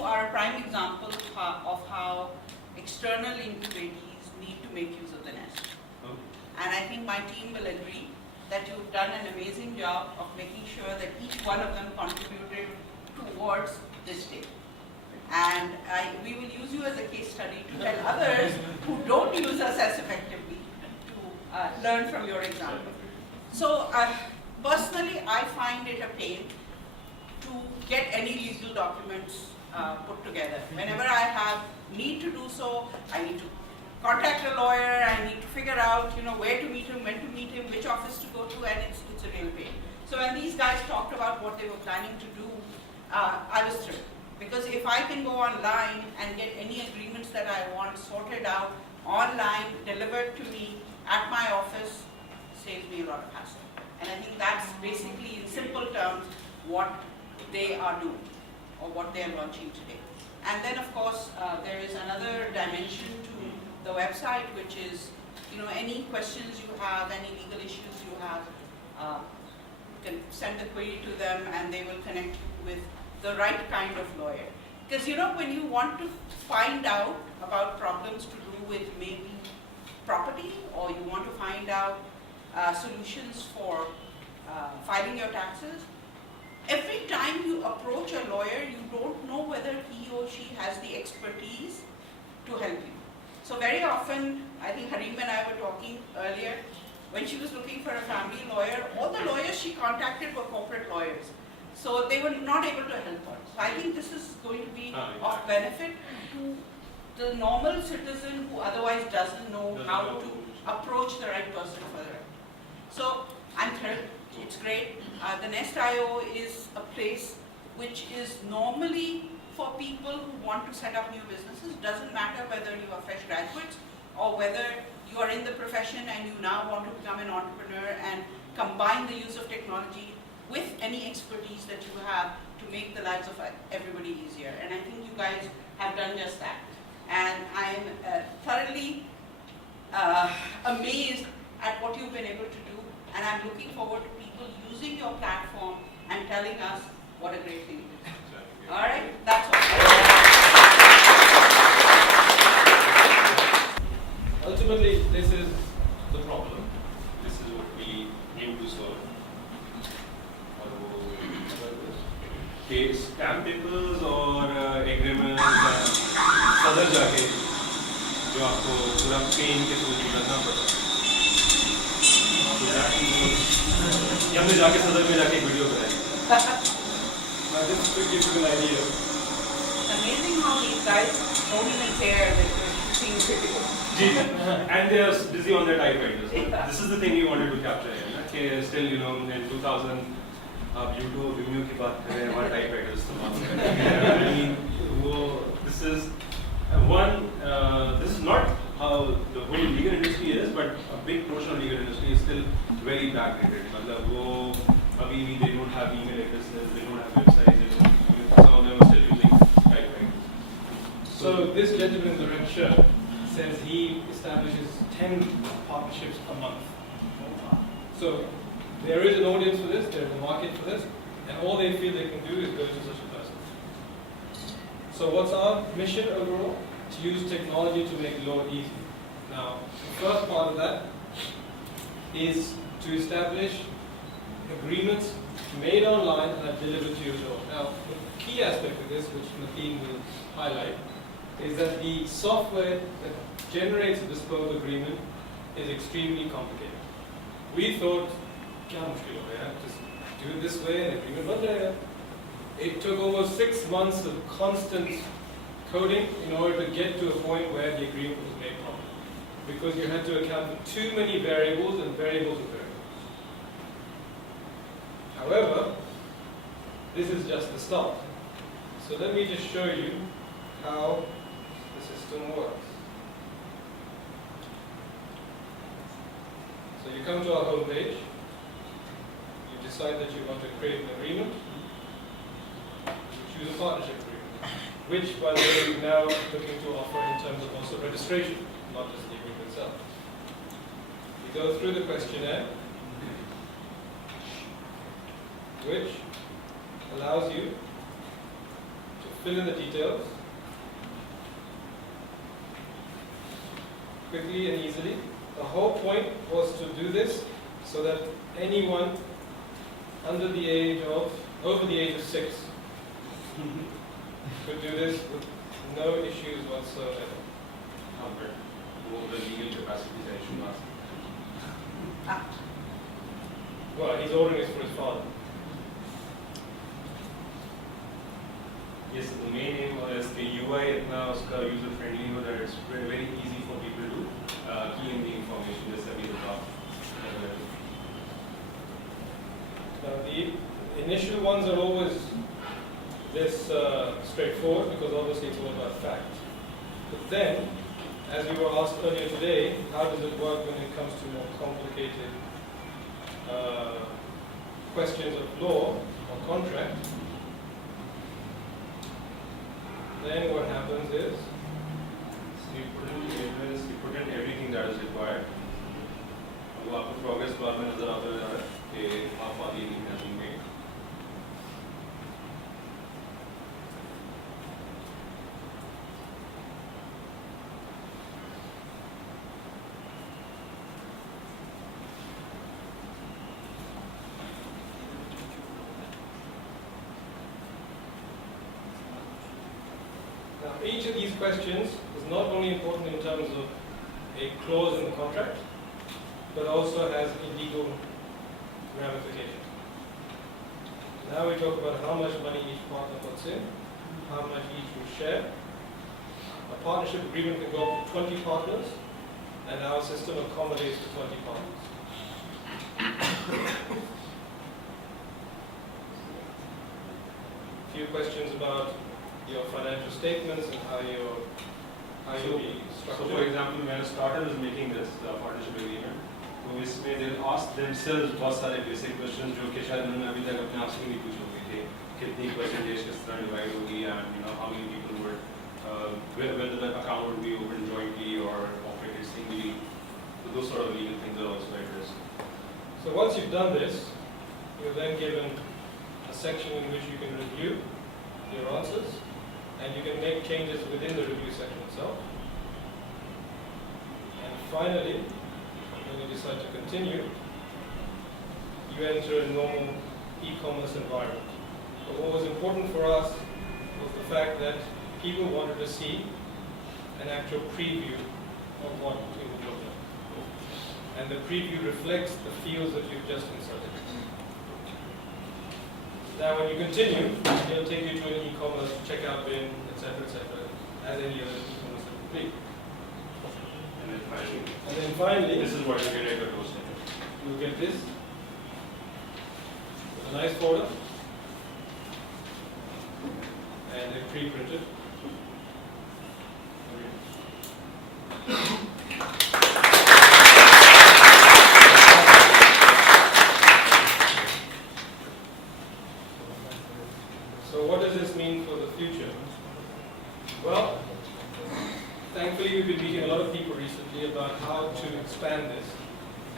you are a prime example of how external incubators need to make use of the nest. And I think my team will agree that you've done an amazing job of making sure that each one of them contributed towards this day. And we will use you as a case study to tell others who don't use us as effectively to learn from your example. So personally, I find it a pain to get any legal documents put together. Whenever I have need to do so, I need to contact a lawyer, I need to figure out, where to meet him, when to meet him, which office to go to, and it's a real pain. So when these guys talked about what they were planning to do, I was thrilled. Because if I can go online and get any agreements that I want sorted out online, delivered to me at my office, saves me a lot of hassle. And I think that's basically, in simple terms, what they are doing, or what they are launching today. And then, of course, there is another dimension to the website, which is, any questions you have, any legal issues you have, you can send the query to them and they will connect you with the right kind of lawyer. Because, when you want to find out about problems to do with maybe property, or you want to find out solutions for filing your taxes, every time you approach a lawyer, you don't know whether he or she has the expertise to help you. So very often, I think Harim and I were talking earlier, when she was looking for a family lawyer, all the lawyers she contacted were corporate lawyers. So they were not able to help her. So I think this is going to be of benefit to the normal citizen who otherwise doesn't know how to approach the right person for the right. So I'm thrilled. It's great. The Nest.io is a place which is normally for people who want to set up new businesses. Doesn't matter whether you are fresh graduates or whether you are in the profession and you now want to become an entrepreneur and combine the use of technology with any expertise that you have to make the lives of everybody easier. And I think you guys have done just that. And I'm thoroughly amazed at what you've been able to do. And I'm looking forward to people using your platform and telling us what a great thing it is. All right, that's all. Ultimately, this is the problem. This is what we aim to solve. Stamp papers और agreements सदर जाके जो आपको पूरा pen के through करना पड़ता है। हमने जाके सदर में जाके वीडियो बनाई। Just to give you an idea. It's amazing how these guys don't even care that they're shooting video. And they are busy on their typewriters. This is the thing we wanted to capture. Still, in 2000. आप YouTube Vimeo की बात करें हमारे typewriter इस्तेमाल करें I mean this is this is not how the whole legal industry is, but a big portion of legal industry is still very backdated. मतलब वो अभी भी they don't have email addresses, they don't have websites, some of them are still using typewriters. So this gentleman in the red shirt says he establishes 10 partnerships a month. So there is an audience for this, there is a market for this, and all they feel they can do is go to such a person. So what's our mission overall? To use technology to make law easy. Now, the first part of that is to establish agreements made online and are delivered to your door. Now, the key aspect of this, which Natheen will highlight, is that the software that generates a bespoke agreement is extremely complicated. We thought, just do it this way and agreement bun jayega. It took almost 6 months of constant coding in order to get to a point where the agreement was made properly. Because you had to account for too many variables and variables of variables. However, this is just the start. So let me just show you how the system works. So you come to our home page. Decide that you want to create an agreement, you choose a partnership agreement, which, by the way, we're now looking to offer in terms of also registration, not just the agreement itself. You go through the questionnaire, which allows you to fill in the details quickly and easily. The whole point was to do this so that anyone over the age of 6 could do this with no issues whatsoever. But what the legal capacities I should ask. Well, he's ordering this for his father. Yes, the main aim is the UI इतना उसका user friendly हो that it's very, very easy for people to key in the information just at the top. Now the initial ones are always this straightforward because obviously it's all about fact. But then, as we were asked earlier today, how does it work when it comes to more complicated questions of law or contract? Then what happens is, So you put in the evidence, you put in everything that is required. अब वो आपको progress bar में नजर आता है कि आप आदि नहीं has been made. now each of these questions is not only important in terms of a clause in the contract, but also has a legal ramifications. Now we talk about how much money each partner puts in, how much each will share. A partnership agreement can go up to 20 partners, and our system accommodates to 20 partners. A few questions about your financial statements and how you'll be So structured. for example, when a startup is making this partnership agreement, तो इसमें they'll ask themselves बहुत सारे basic questions जो कि शायद उन्होंने अभी तक अपने आप से नहीं पूछे होंगे थे, कितनी percentage किस तरह divide होगी and how many people would whether the account would be opened jointly or operated singly. So those sort of legal things are also addressed. So once you've done this, you're then given a section in which you can review your answers, and you can make changes within the review section itself. And finally, when you decide to continue, you enter a normal e-commerce environment. But what was important for us was the fact that people wanted to see an actual preview of what it would look like. And the preview reflects the fields that you've just inserted. Now when you continue, it'll take you to an e-commerce checkout bin, etc., as any other e-commerce would be. And then And then finally, this is what you get at your doorstep. you'll get this, a nice folder, and they're pre-printed. So what does this mean for the future? Well, thankfully we've been meeting a lot of people recently about how to expand this,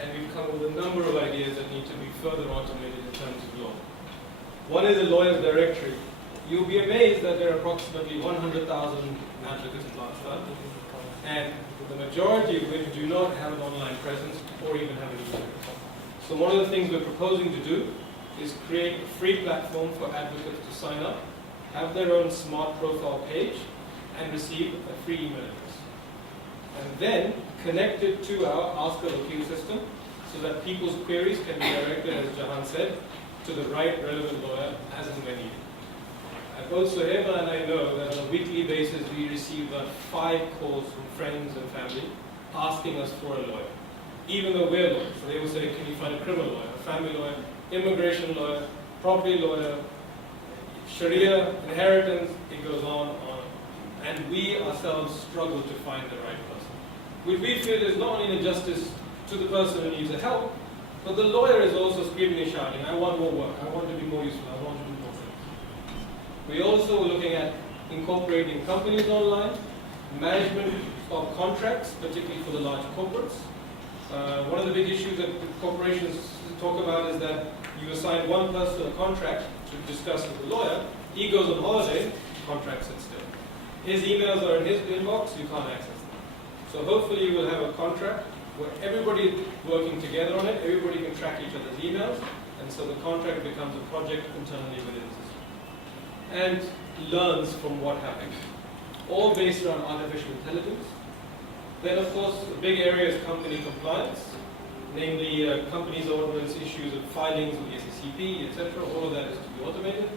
and we've come with a number of ideas that need to be further automated in terms of law. One is a lawyer's directory. You'll be amazed that there are approximately 100,000 advocates in Pakistan, and the majority of which do not have an online presence or even have an email. So one of the things we're proposing to do is create a free platform for advocates to sign up, have their own smart profile page, and receive a free email address. And then connect it to our Ask a Wakil system so that people's queries can be directed, as Jahan said, to the right relevant lawyer as and when needed. At both Suhaiba and I know that on a weekly basis we receive about 5 calls from friends and family asking us for a lawyer, even though we're lawyers. So they will say, can you find a criminal lawyer, a family lawyer, immigration lawyer, property lawyer, Sharia, inheritance, it goes on. And we ourselves struggle to find the right person. Which we feel is not only an injustice to the person who needs the help, but the lawyer is also screaming and shouting, I want more work, I want to be more useful, I want to do more things. We also are looking at incorporating companies online, management of contracts, particularly for the large corporates. One of the big issues that corporations talk about is that you assign one person a contract to discuss with the lawyer, he goes on holiday, contract sits still. His emails are in his inbox, you can't access them. So hopefully you will have a contract where everybody is working together on it, everybody can track each other's emails, and so the contract becomes a project internally within the system. And learns from what happened. All based around artificial intelligence. Then of course, the big area is company compliance, namely companies' ordinance issues of filings with the SECP, etc. All of that is to be automated.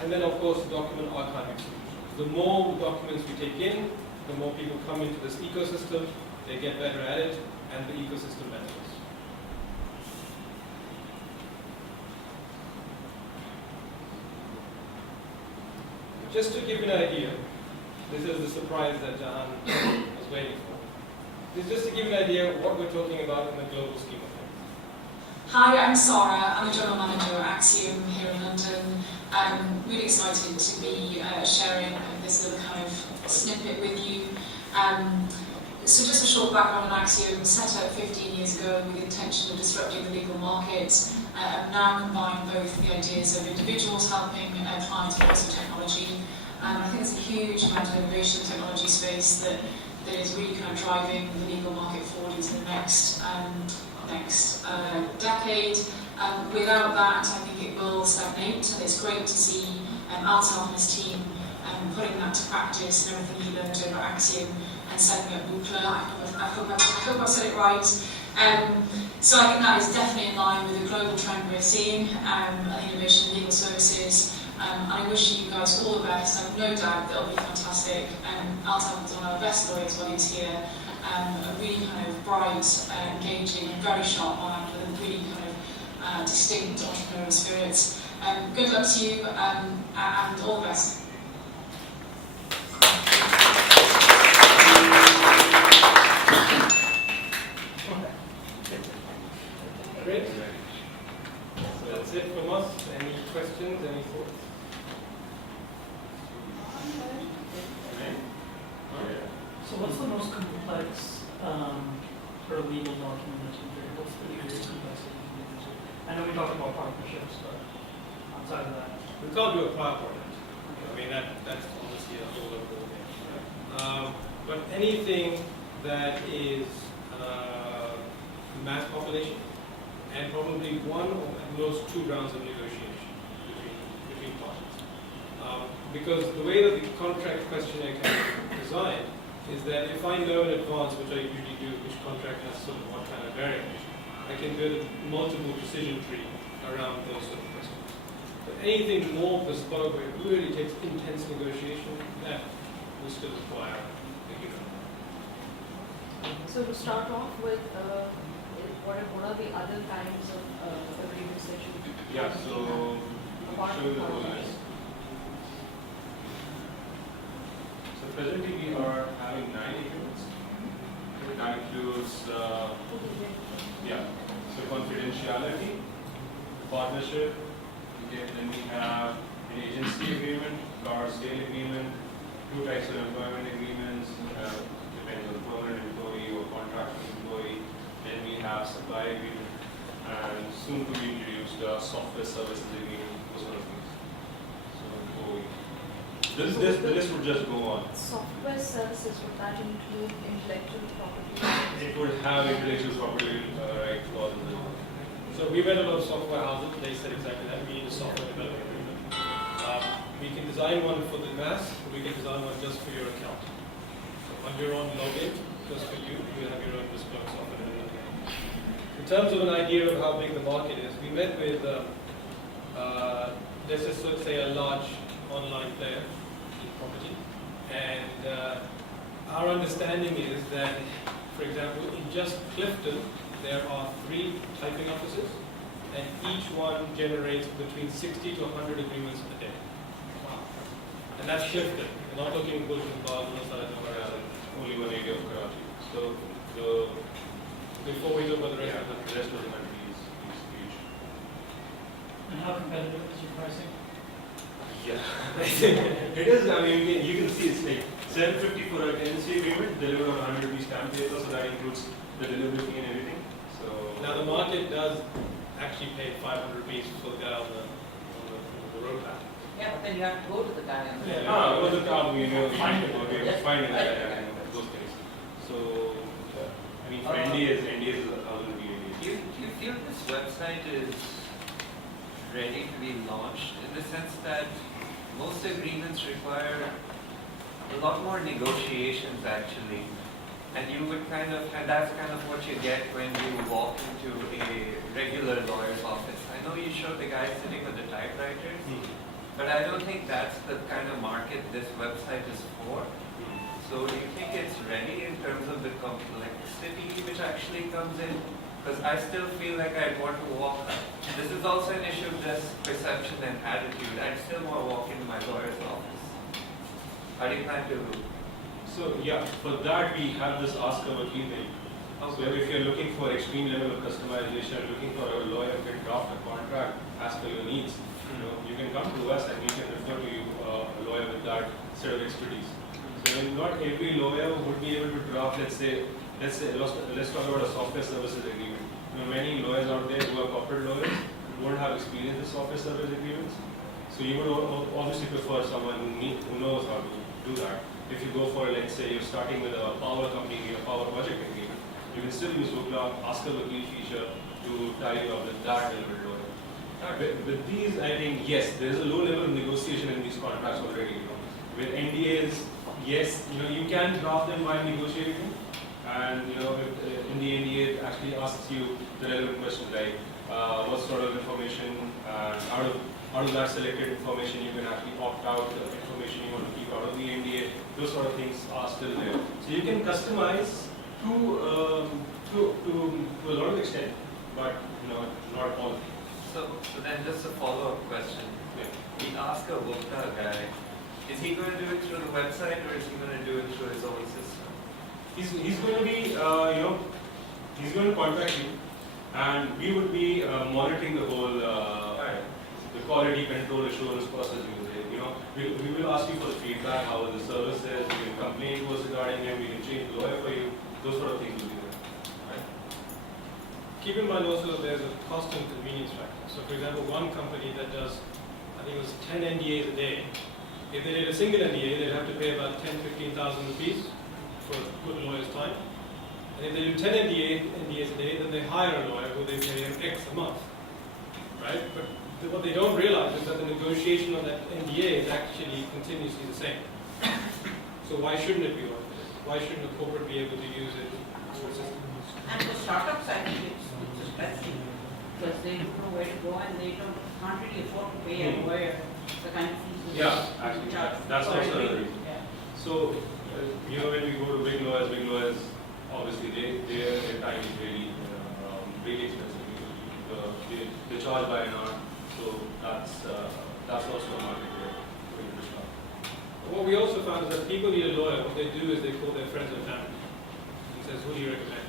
And then of course, document archiving solutions. The more documents we take in, the more people come into this ecosystem, they get better at it, and the ecosystem benefits. Just to give you an idea, this is the surprise that Jahan was waiting for. This is just to give you an idea of what we're talking about in the global scheme of things. Hi, I'm Sarah. I'm a general manager at Axiom here in London. I'm really excited to be sharing this little kind of snippet with you. So just a short background on Axiom, set up 15 years ago with the intention of disrupting the legal market. Now combine both the ideas of individuals helping clients but also technology. I think there's a huge amount of innovation in the technology space that is really kind of driving the legal market forward into the next decade. Without that, I think it will stagnate, and it's great to see Altan and his team putting that to practice and everything he learned over at Axiom and setting up Wukla. I hope I've said it right. So I think that is definitely in line with the global trend we're seeing, innovation in legal services. And I wish you guys all the best. I have no doubt that it'll be fantastic. Altan was one of our best lawyers while he was here. A really kind of bright, engaging, and very sharp mind with a really kind of distinct entrepreneurial spirit. Good luck to you, and all the best. Great. So that's it from us. Any questions, any thoughts? So what's the most complex sort of legal document that you've created? What's the biggest complexity you can get into? I know we talked about partnerships, but outside of that. We can't do a prior project. I mean, that's honestly a whole other ballgame. But anything that is mass population, and probably one or at most two rounds of negotiation between parties. Because the way that the contract questionnaire can be designed is that if I know in advance, which I usually do, which contract has sort of what kind of variance, I can build a multiple decision tree around those sort of questions. But anything more bespoke, where it really takes intense negotiation, that will still require a human. So to start off with, what are the other kinds of agreements that you Yeah, so apart show you the from whole list. So presently we are having 9 agreements. That includes so confidentiality, partnership, okay, then we have an agency agreement, car sale agreement, 2 types of employment agreements, depends on permanent employee or contracted employee. Then we have supply agreement, and soon to be introduced software services agreement, those sort of things. So the list would just go on. software services, would that include intellectual property? It would have intellectual property right clauses in it. So we went a lot of software houses, they said exactly that, we need a software development agreement. We can design one for the mass, we can design one just for your account. So on your own login, just for you, you have your own bespoke software development. In terms of an idea of how big the market is, we met with, let's just say a large online player in property, and our understanding is that, for example, in just Clifton, there are 3 typing offices, and each one generates between 60 to 100 agreements a day. Wow. And that's Clifton. We're not looking at Gulshan Bagh, no side of Only 180 of Karachi. So before we look at the rest of the rest of the country is huge. And how competitive is your pricing? Yeah, it is. I mean, you can see it's like 750 for a tenancy agreement delivered on 100 rupees stamp paper, so that includes the delivery fee and everything. So now the market does actually pay 500 rupees for the guy on the road map. Yeah, but then you have to go to the guy on the Yeah. Over the top, we know, find it, Yes. find it, those things. So, I mean, for NDAs is how will be Do you feel this website is ready to be launched in the sense that most agreements require a lot more negotiations actually, and you would and that's kind of what you get when you walk into a regular lawyer's office. I know you showed the guy sitting with the typewriters, but I don't think that's the kind of market this website is for. So do you think it's ready in terms of the complexity which actually comes in? Because I still feel like I'd want to walk. This is also an issue of just perception and attitude. I'd still want to walk into my lawyer's office. How do you plan to? So yeah, for that we have this ask our key thing. So if you're looking for extreme level of customization, looking for a lawyer who can draft a contract as per your needs, you can come to us and we can refer to you a lawyer with that set of expertise. So not every lawyer would be able to draft, let's talk about a software services agreement. Many lawyers out there who are corporate lawyers who don't have experience with software service agreements. So you would obviously prefer someone who knows how to do that. If you go for, let's say, you're starting with a power company, a power project agreement, you can still use Wukla, ask a key feature to tie you up with that little bit lawyer. With these, I think, yes, there is a low level of negotiation in these contracts already. With NDAs, yes, you can draft them while negotiating, and in the NDA it actually asks you the relevant questions like what sort of information, out of that selected information you can actually opt out the information you want to keep out of the NDA. Those sort of things are still there. So you can customize to a lot of extent, but not all. So then just a follow-up question. We ask a Wukla guy, is he going to do it through the website or is he going to do it through his own system? He's going to be, he's going to contact you, and we would be monitoring the whole, the quality control assurance process you say. We will ask you for the feedback, how the service is, we can complain to us regarding him, we can change the lawyer for you, those sort of things will be there. Right? Keep in mind also that there's a cost and convenience factor. So for example, one company that does, I think it was 10 NDAs a day. If they did a single NDA, they'd have to pay about 10,000-15,000 rupees for a good lawyer's time. And if they do 10 NDAs a day, then they hire a lawyer who they pay him X a month. Right? But what they don't realize is that the negotiation on that NDA is actually continuously the same. So why shouldn't it be like this? Why shouldn't a corporate be able to use it for a system? And for startups, I think it's a stressing because they don't know where to go and they can't really afford to pay a lawyer the kind of fees. Yeah, actually, that's also another reason. Yeah. So, when we go to big lawyers, obviously their time is really expensive. They charge by an hour, so that's also a market where we need to start. What we also found is that people need a lawyer. What they do is they call their friends and family. He says, who do you recommend?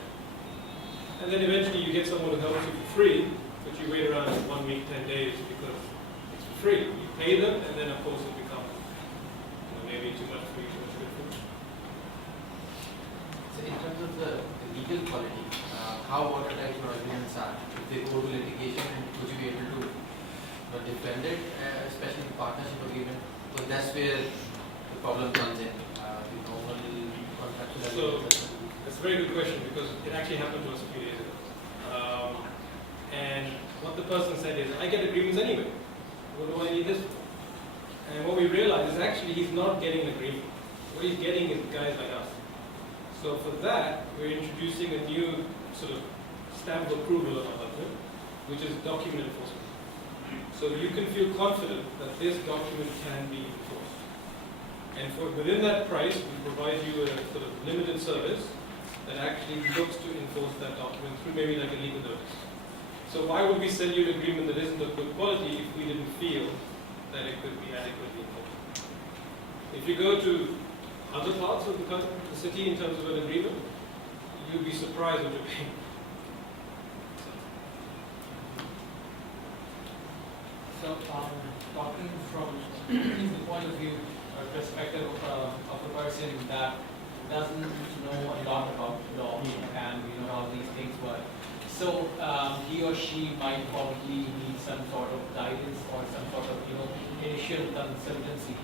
And then eventually you get someone who helps you for free, but you wait around 1 week, 10 days because it's for free. You pay them, and then of course it becomes maybe too much free, too much good food. So in terms of the legal quality, how watertight your agreements are? If they go to litigation, and would you be able to defend it, especially the partnership agreement? Because that's where the problem comes in. The normal contractual agreements. That's a very good question because it actually happened to us a few days ago. And what the person said is, I get agreements anyway. What do I need this for? And what we realized is actually he's not getting an agreement. What he's getting is guys like us. So for that, we're introducing a new sort of stamp of approval of our document, which is document enforcement. So you can feel confident that this document can be enforced. And within that price, we provide you a sort of limited service that actually looks to enforce that document through maybe like a legal notice. So why would we sell you an agreement that isn't of good quality if we didn't feel that it could be adequately enforced? If you go to other parts of the city in terms of an agreement, you'd be surprised what you're paying. So, talking from the point of view or perspective of a person that doesn't know a lot about law and how these things work. So he or she might probably need some sort of guidance or some sort of initial consultancy.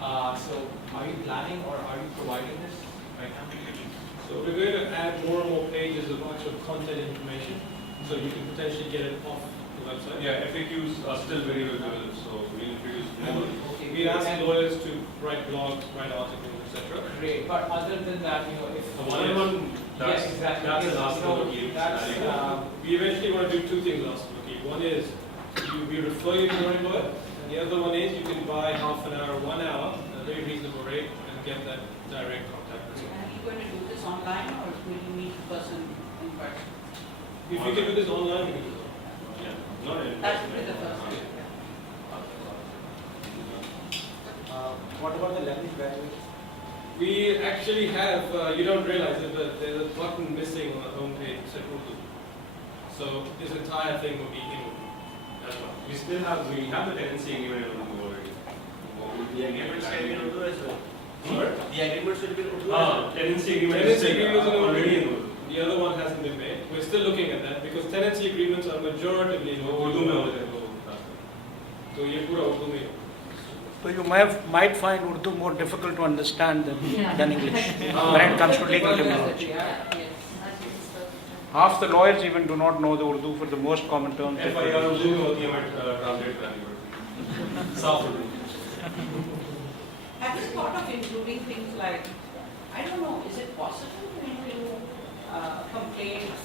So are you planning or are you providing this right now? So we're going to add more and more pages of actual content information, so you can potentially get it off the website. Yeah, FAQs are still very visible, so we'll introduce more. Okay, We ask lawyers to write blogs, write articles, etc. great. But other than that, if The one-on-one, yes, exactly. that's Because, the last one. that's We eventually want to do two things last week. One is we refer you to your lawyer, and the other one is you can buy half an hour, 1 hour, at a very reasonable rate, and get that direct contact with you. Are you going to do this online or will you meet the person in person? If you can do this online, we can do this online. Yeah, not in. That would be the first thing. What about the language barriers? We actually have, you don't realize it, but there's a button missing on the homepage that said Urdu. So this entire thing will be in Urdu as well. We still have the tenancy agreement in Urdu already. The agreements can be in Urdu as well. Sorry? The agreements will be in Urdu as well. Tenancy agreement is Tenancy still, agreements are already in Urdu. The other one hasn't been made. We're still looking at that because tenancy agreements are majoritively in Urdu Urdu. में होते हैं वो So ये पूरा Urdu में. So you might find Urdu more difficult to understand than English when it comes to legal terminology. Half the lawyers even do not know the Urdu for the most common terms. that they FIR use. Urdu में होती है but translate करनी पड़ती है साफ Urdu Have you thought of including things like, I don't know, is it possible to include complaints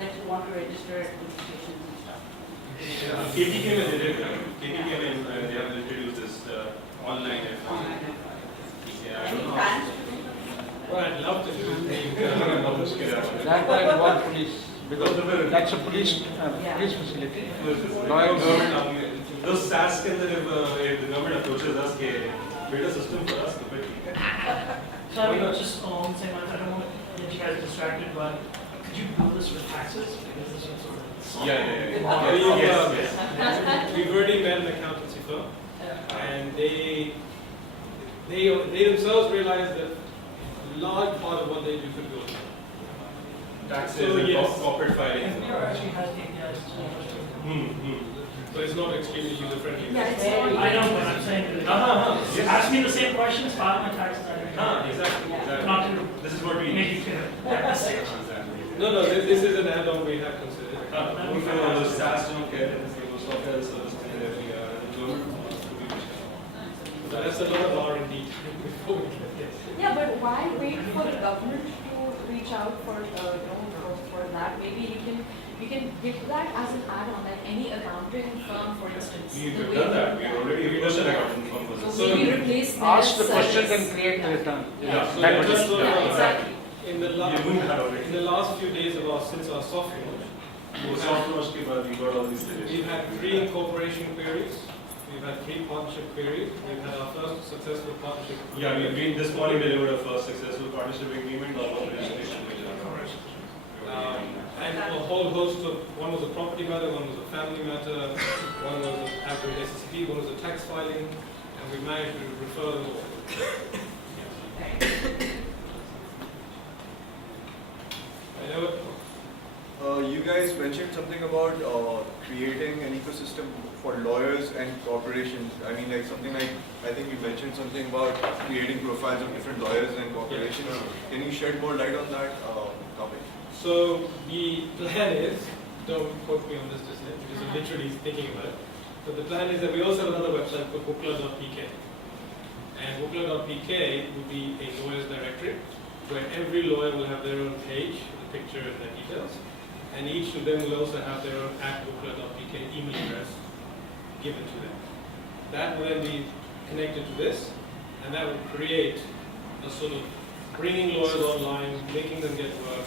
that you want to register at police stations and stuff? KPK में did it. KPK में they have introduced this online FIR. Yeah, I Any don't know. plans to do that? Well, I'd love to do it. That will involve police because that's a police facility. Lawyers. Those SAS के अंदर if the government approaches us के build a system for us to fit. So I mean, just along the same lines, I don't want to get you guys distracted, but could you build this with taxes? Because this is sort of. Yes. We've already met an accountancy firm, and they themselves realize that a large part of what they do could go. Taxes So, and yes. corporate filing. FBR actually has APIs to So it's not extremely user friendly. Yeah, it's not. I know, but I'm saying that you ask me the same questions, file my taxes. Exactly. Not to This is what we make need. you clear. No, this is an add-on we have considered. We feel all those SAS don't care. Those software service and FBR and government. So that's a lot of R&D before we get this. Yeah, but why wait for the government to reach out for for that? Maybe you can give that as an add-on, like any accounting firm, for instance. We've the way done that. they We do already approached an accountant firm for this. So maybe replace their Ask the question service. and create the return. Yeah. So That that's was- what- Yeah, exactly. In the Yeah, we had already. in the last few days of since our soft launch, वो soft launch के बाद we got all these we've suggestions. had 3 incorporation queries, we've had 3 partnership queries, we've had our first successful partnership. Yeah, we this morning delivered a first successful partnership agreement on all registration. And a whole host of, one was a property matter, one was a family matter, one was an aggregate SCP, one was a tax filing, and we managed to refer them all. I know it. You guys mentioned something about creating an ecosystem for lawyers and corporations. I mean, like something like, I think you mentioned something about creating profiles of different lawyers and corporations. Can you shed more light on that topic? So the plan is, don't quote me on this just yet, because I'm literally thinking about it. But the plan is that we also have another website called Wukla.pk. And Wukla.pk will be a lawyer's directory, where every lawyer will have their own page, the picture and the details. And each of them will also have their own @Wukla.pk email address given to them. That will then be connected to this, and that will create a sort of bringing lawyers online, making them get work,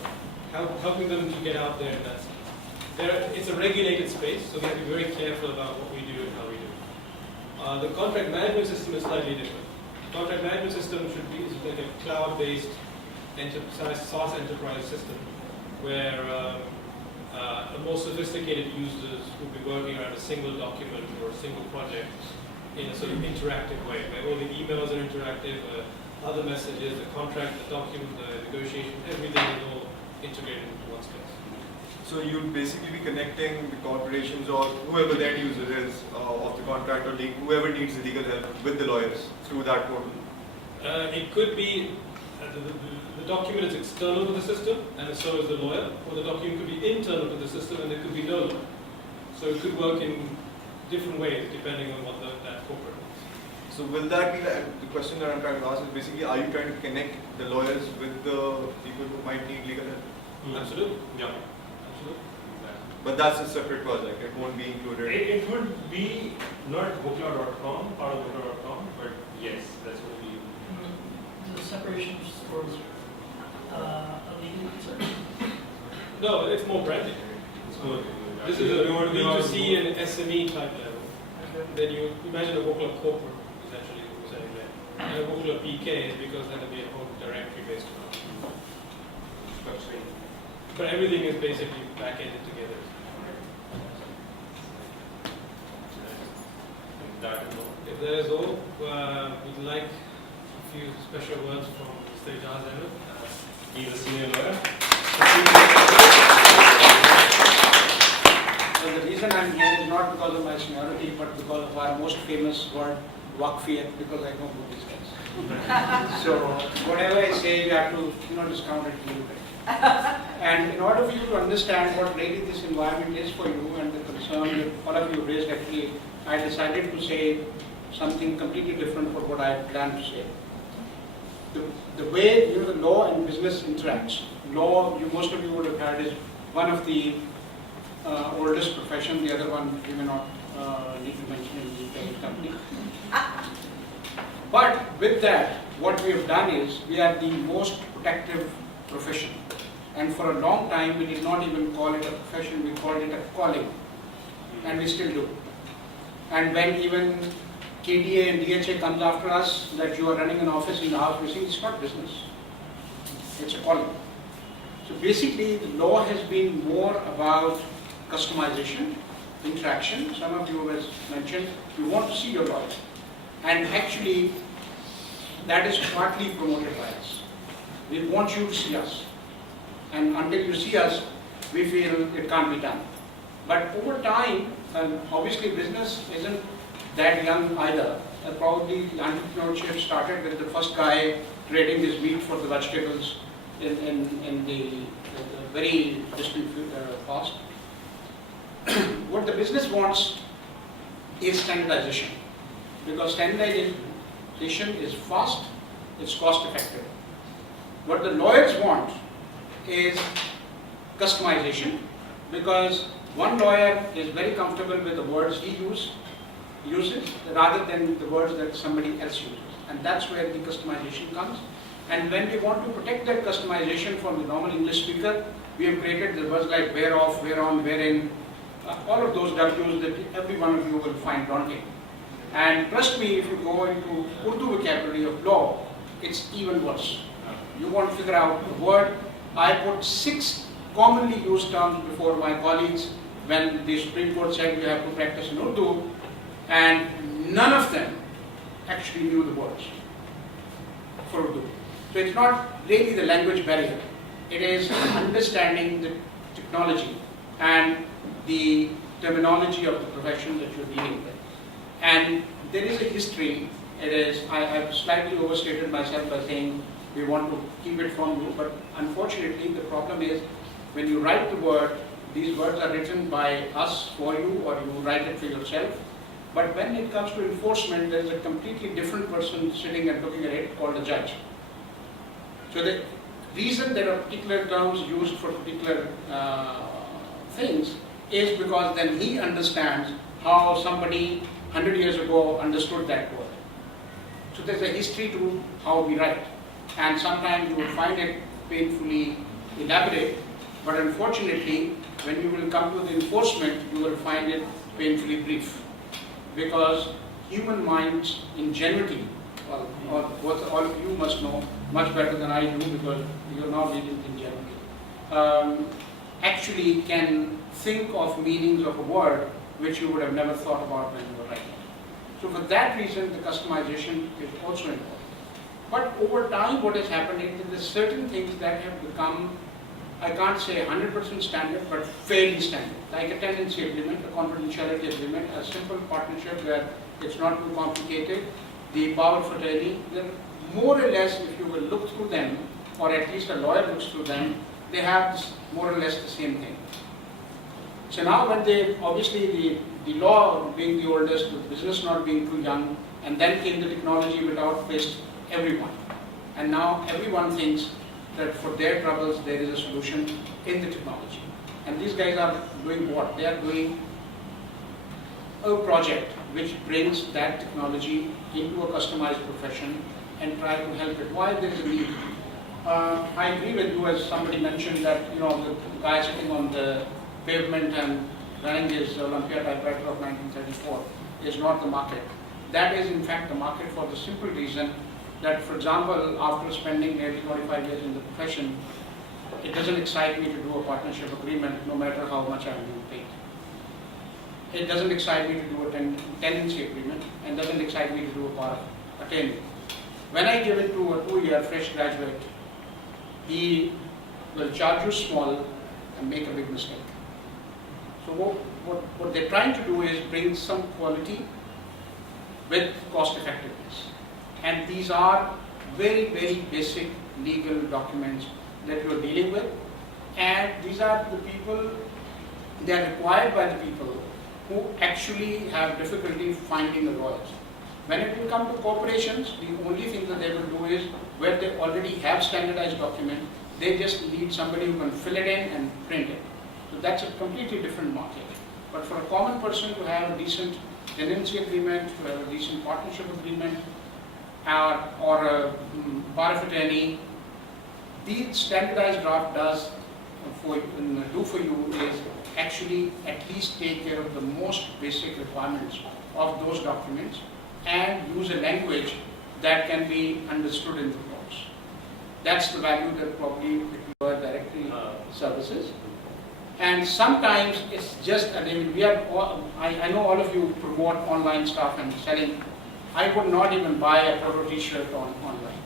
helping them to get out there in that sense. It's a regulated space, so we have to be very careful about what we do and how we do it. The contract management system is slightly different. Contract management system should be is like a cloud-based SaaS enterprise system, where a more sophisticated users will be working around a single document or a single project in a sort of interactive way, where all the emails are interactive, other messages, the contract, the document, the negotiation, everything is all integrated into one space. So you'd basically be connecting the corporations or whoever the end user is of the contract or whoever needs the legal help with the lawyers through that portal. It could be the document is external to the system, and so is the lawyer, or the document could be internal to the system, and there could be no lawyer. So it could work in different ways depending on what that corporate wants. So will that be the question that I'm trying to ask is basically, are you trying to connect the lawyers with the people who might need legal help? Absolutely. Yeah. Absolutely. But that's a separate project, it won't be included. It would be not Wukla.com, part of Wukla.com, but yes, that's what we use. The separation is for a legal concern. No, it's more branding. It's more. This is a B2C and SME type level. Okay. Then you imagine a Wukla corporate, essentially, what we're saying there. And a Wukla PK is because then it'll be a whole directory based on. But everything is basically back-ended together. If there is all, we'd like a few special words from Mr. Ijaz Ahmed. He's a senior lawyer. So the reason I'm here is not because of my seniority, but because of our most famous word, Wakfiyat, because I know who these guys. So whatever I say, you have to, discount it a little bit. And in order for you to understand what really this environment is for you and the concern that all of you raised, actually, I decided to say something completely different from what I had planned to say. The way the law and business interacts. Law, most of you would have heard, is one of the oldest professions. The other one you may not need to mention in the parent company. But with that, what we have done is we are the most protective profession. And for a long time, we did not even call it a profession, we called it a calling. And we still do. And when even KDA and DHA comes after us, that you are running an office in the house, we say it's not business. It's a calling. So basically, the law has been more about customization, interaction. Some of you have mentioned, you want to see your lawyer. And actually, that is partly promoted by us. We want you to see us. And until you see us, we feel it can't be done. But over time, obviously business isn't that young either. Probably entrepreneurship started with the first guy trading his meat for the vegetables in the very distant past. What the business wants is standardization. Because standardization is fast, it's cost effective. What the lawyers want is customization, because one lawyer is very comfortable with the words he uses rather than the words that somebody else uses. And that's where the customization comes. And when we want to protect that customization from the normal English speaker, we have created the words like where off, where on, wherein, all of those W's that every one of you will find daunting. And trust me, if you go into Urdu vocabulary of law, it's even worse. You want to figure out a word. I put 6 commonly used terms before my colleagues when the Supreme Court said you have to practice in Urdu, and none of them actually knew the words for Urdu. So it's not really the language barrier. It is understanding the technology and the terminology of the profession that you're dealing with. And there is a history. I have slightly overstated myself by saying we want to keep it from you, but unfortunately the problem is when you write the word, these words are written by us for you, or you write it for yourself. But when it comes to enforcement, there is a completely different person sitting and looking at it called a judge. So the reason there are particular terms used for particular things is because then he understands how somebody 100 years ago understood that word. So there's a history to how we write. And sometimes you will find it painfully elaborate, but unfortunately, when you will come to the enforcement, you will find it painfully brief. Because human minds' ingenuity, well, all of you must know much better than I do because you are now dealing with ingenuity, actually can think of meanings of a word which you would have never thought about when you were writing. So for that reason, the customization is also important. But over time, what has happened is that there are certain things that have become I can't say 100% standard, but fairly standard. Like a tenancy agreement, a confidentiality agreement, a simple partnership where it's not too complicated. The power of attorney, they're more or less, if you will look through them, or at least a lawyer looks through them, they have more or less the same thing. So now when they, obviously the law being the oldest, the business not being too young, and then came the technology which outpaced everyone. And now everyone thinks that for their troubles there is a solution in the technology. And these guys are doing what? They are doing a project which brings that technology into a customized profession and try to help it. Why there is a need? I agree with you, as somebody mentioned, that the guy sitting on the pavement and running his Olympia typewriter of 1934 is not the market. That is in fact the market for the simple reason that, for example, after spending nearly 25 years in the profession, it doesn't excite me to do a partnership agreement no matter how much I'm being paid. It doesn't excite me to do a tenancy agreement, and doesn't excite me to do a power of attorney. When I give it to a 2-year fresh graduate, he will charge you small and make a big mistake. So what they're trying to do is bring some quality with cost effectiveness. And these are very, very basic legal documents that you're dealing with. And these are the people, they are required by the people who actually have difficulty finding a lawyer. When it will come to corporations, the only thing that they will do is, where they already have standardized document, they just need somebody who can fill it in and print it. So that's a completely different market. But for a common person to have a decent tenancy agreement, to have a decent partnership agreement, or a power of attorney, the standardized draft does for you is actually at least take care of the most basic requirements of those documents and use a language that can be understood in the courts. That's the value that probably require directory services. And sometimes it's just, I mean, I know all of you promote online stuff and selling. I would not even buy a photo t-shirt online.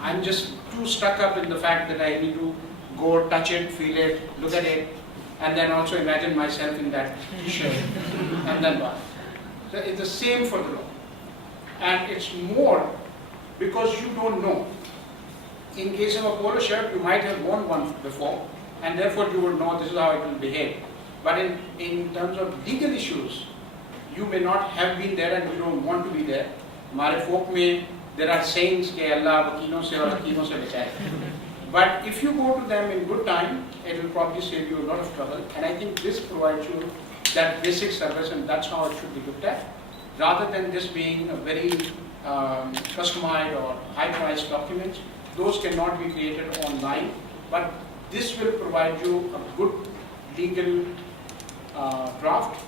I'm just too stuck up in the fact that I need to go touch it, feel it, look at it, and then also imagine myself in that t-shirt and then buy. So it's the same for the law. And it's more because you don't know. In case of a polo shirt, you might have worn one before, and therefore you would know this is how it will behave. But in terms of legal issues, you may not have been there and you don't want to be there. हमारे folk में there are sayings कि अल्लाह वकीलों से और हकीमों से बचाए. But if you go to them in good time, it will probably save you a lot of trouble. And I think this provides you that basic service, and that's how it should be looked at, rather than this being a very customized or high-priced documents. Those cannot be created online, but this will provide you a good legal draft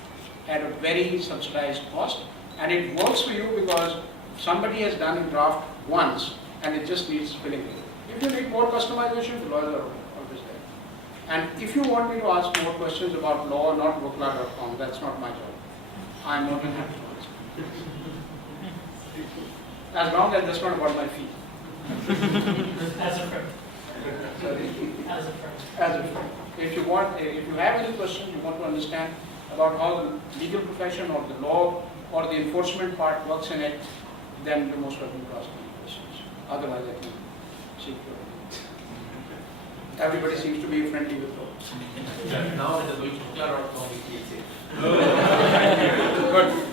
at a very subsidized cost, and it works for you because somebody has done a draft once and it just needs filling in. If you need more customization, the lawyers are always there. And if you want me to ask more questions about law, not Wukla.com, that's not my job. I'm more than happy to answer. As long as that's not about my fee. As a friend. Sorry. As a friend. As a friend. If you have any questions, you want to understand about how the legal profession or the law or the enforcement part works in it, then you're most welcome to ask any questions. Otherwise, I can seek your opinion. Everybody seems to be friendly with law. Now it is going to Wukla.com, we feel safe. Good.